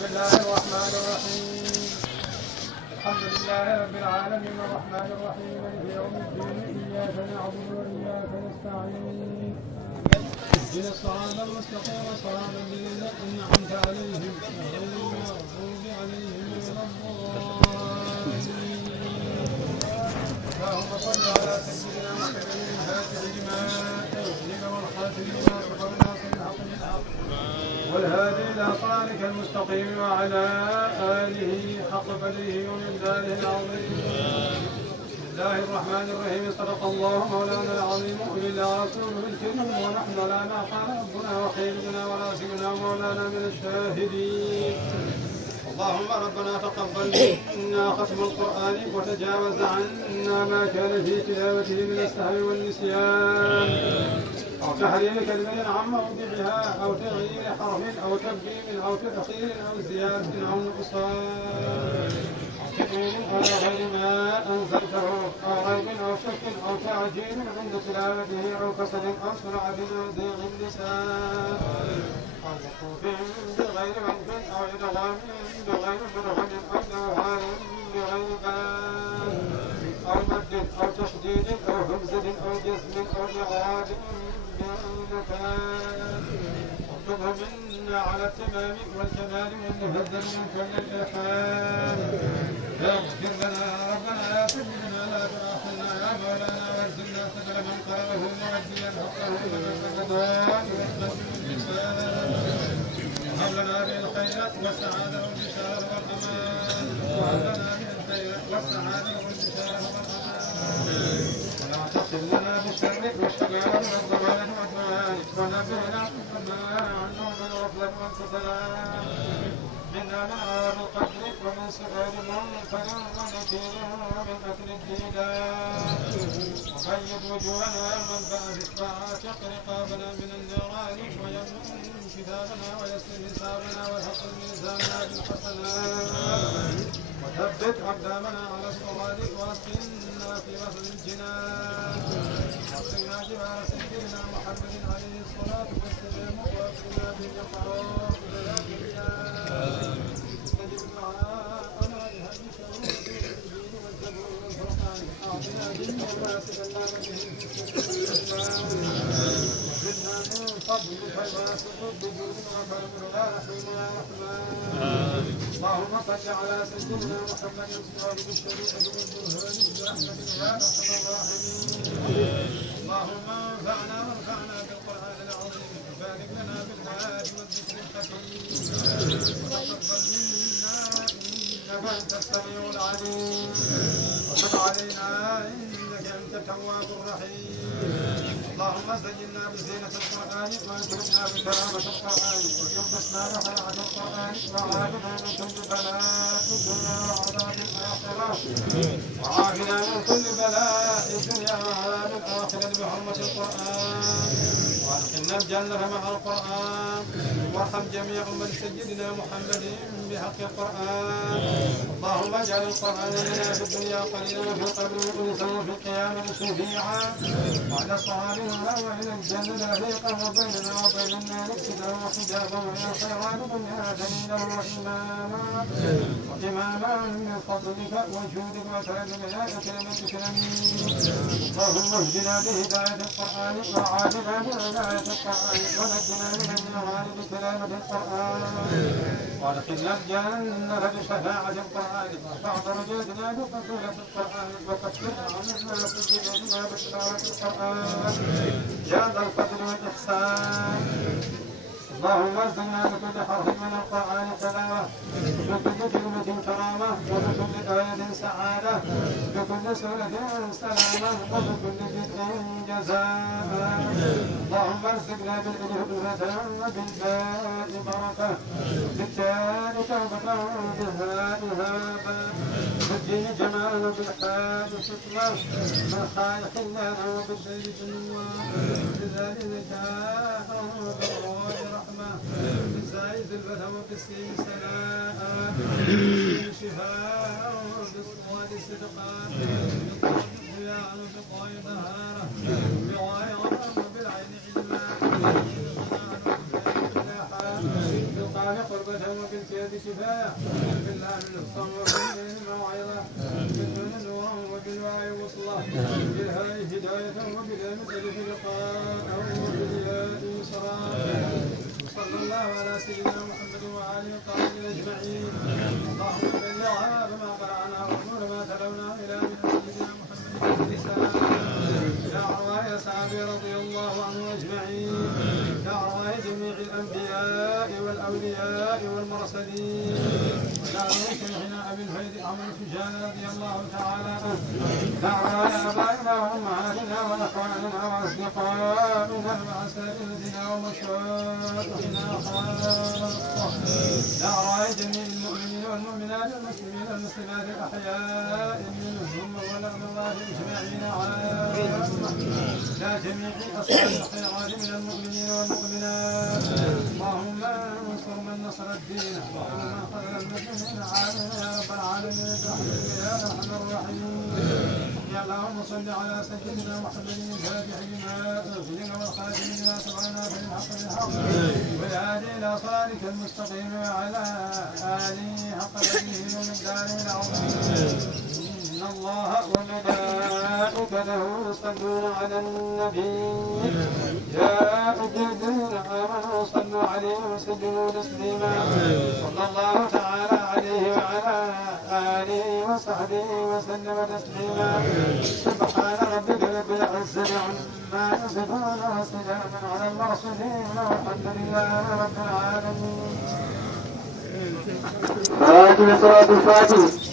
بسم الله الرحمن الرحيم. الحمد لله رب العالمين الرحمن الرحيم مالك يوم الدين إياك نعبد وإياك نستعين اهدنا الصراط المستقيم صراط الذين أنعمت عليهم غير المغضوب عليهم ولا الضالين. اللهم صل على سيدنا محمد الفاتح لما أغلق والخاتم لما سبق ناصر الحق بالحق والهادي إلى صراطك المستقيم وعلى آله حق قدره ومقداره العظيم. بسم الله الرحمن الرحيم. صدق الله مولانا العظيم وإلى رسوله الكريم ونحن لا ما قال ربنا وخيرنا وراسلنا مولانا من الشاهدين. اللهم ربنا تقبل منا ختم القرآن وتجاوز عنا ما كان في تلاوته من السهو والنسيان أو تحريم كلمة عن موضعها أو تغيير حرف أو تبديل أو تأخير أو زيادة أو نقصان أو تأويل على غير ما أنزلته أو ريب أو شك أو تعجيل عند تلاوته أو كسل أو سرعة أو ضيق اللسان أو وقوف بغير وقف أو إدغام بغير مرغم أو دوهان بغير بان أو مد أو تشديد أو همزة أو جزم أو إعراب واطلبها منا على التمام والكمال والمهذب من كل الإحسان. اغفر لنا ربنا يا سيدنا لا تؤاخذنا يا مولانا واجزلنا سبل من قرأه معديا حقه لمن فقدان وهب لنا بالخيرات والسعادة والبشارة والأمان. وهب لنا بالخيرات والسعادة والبشارة والأمان. ولا تقل لنا بالشر والشقاء والضلال والضلال ونبهنا مما عنه من غفلة والكسلان. منا معاد القدر ومن سؤال منكر ونكير ومن أكل الديدان. وبيض وجوهنا يوم البعث واعتق رقابنا من النيران ويمن كتابنا ويسر حسابنا ويحق ميزاننا بالحسنات وثبت أقدامنا على الصراط واسقنا في وصل الجنان. واغفرنا جوار سيدنا محمد عليه الصلاة والسلام واغفرنا باللقاء إلى بالله. استجب دعاءنا لهدي شرور الدين والزبور والفرقان. أعطنا دين واسع الله به وزدنا من فضلك الواسع بجود وكرم يا رحيم يا رحمن. اللهم صل على سيدنا محمد صاحب الشريعة والبرهان برحمتك يا أرحم الراحمين. اللهم انفعنا وارفعنا بالقرآن العظيم وبارك لنا بالآيات والذكر الحكيم وتقبل منا إنك أنت السميع العليم وتب علينا إنك أنت التواب الرحيم. اللهم زينا بزينة القرآن وأكرمنا بكرامة القرآن وجبسنا بحياة القرآن وعافنا من كل بلاء الدنيا وعذاب الآخرة وعافنا من كل بلاء الدنيا وعذاب الآخرة بحرمة القرآن. وأدخلنا الجنة مع القرآن وارحم جميع من سيدنا محمد بحق القرآن. اللهم اجعل القرآن لنا في الدنيا قليلا وفي القبر أنسا وفي القيامة شفيعا وعلى صوابنا وإلى الجنة رفيقا وبيننا وبين النار سدرا وحجابا وإلى الخيرات دنيا دليلا وإماما من فضلك وجودك وكرمك يا أكرم الأكرمين. اللهم اهدنا بهداية القرآن وعافنا بعناية القرآن ونجنا من النار بكلامة القرآن وادخلنا الجنة بشفاعة القرآن وارفع درجاتنا بفضيلة القرآن وكفر عنا سيئاتنا بشارة القرآن يا ذا الفضل والإحسان. اللهم ارزقنا بكل حرف من القرآن تلاوة بكل كلمة كرامة وبكل آية سعادة بكل سورة سلامة وبكل جزء جزاء. اللهم ارزقنا بالألف فتى وبالباء بركة بالتاء توبة وبالهاء هابا بالدين جمال وبالحاء حكمة بالخاء حلال وبالدين جنة بذلك نكاح وبالراء رحمة بالزايد الفتى وبالسين سلاء بالسين شفاء وبالصواد صدقا بالضاد ضياء وبالطاء طهارة بالغاية وبالعين علما بالقال قربة وبالكيد كفاية بالله من الصم وبالليل موعظة بالدون نورا وبالوعي وصلة بالهاء هداية وبالأمثل في لقاء وبالياء يسرا صلى الله على سيدنا محمد وآله وصحبه أجمعين. اللهم بلغ بما قرأنا ونور ما تلونا إلى من سيدنا محمد الرسالة يا أرواح أصحابه رضي الله عنه أجمعين، يا أرواح جميع الأنبياء والأولياء والمرسلين، يا أرواح شيخنا أبي الفيض عمرو الفجان رضي الله تعالى عنه، يا أرواح آبائنا وأمهاتنا وإخواننا وأصدقائنا وأساتذتنا ومشايخنا يا أرواح جميع المؤمنين والمؤمنات والمسلمين والمسلمات الأحياء منهم والأموات أجمعين لا جميع أصحاب الخيرات من المؤمنين والمؤمنات. اللهم انصر من نصر الدين ومن خذل المسلمين عالمين يا رب العالمين برحمتك يا أرحم الراحمين. يا اللهم صل على سيدنا محمد الفاتح لما أغفر والخاتم لما سبقنا بالحق بالحق والهادي إلى صراطك المستقيم وعلى آله حق قدره ومقداره العظيم. إن الله وملائكته يصلون على النبي يا أيها الذين آمنوا صلوا عليه وسلموا تسليما. صلى الله تعالى عليه وعلى آله وصحبه وسلم تسليما. سبحان ربك رب العزة عما يصفون وسلام على المرسلين والحمد لله رب العالمين. صلاة الفاتحة.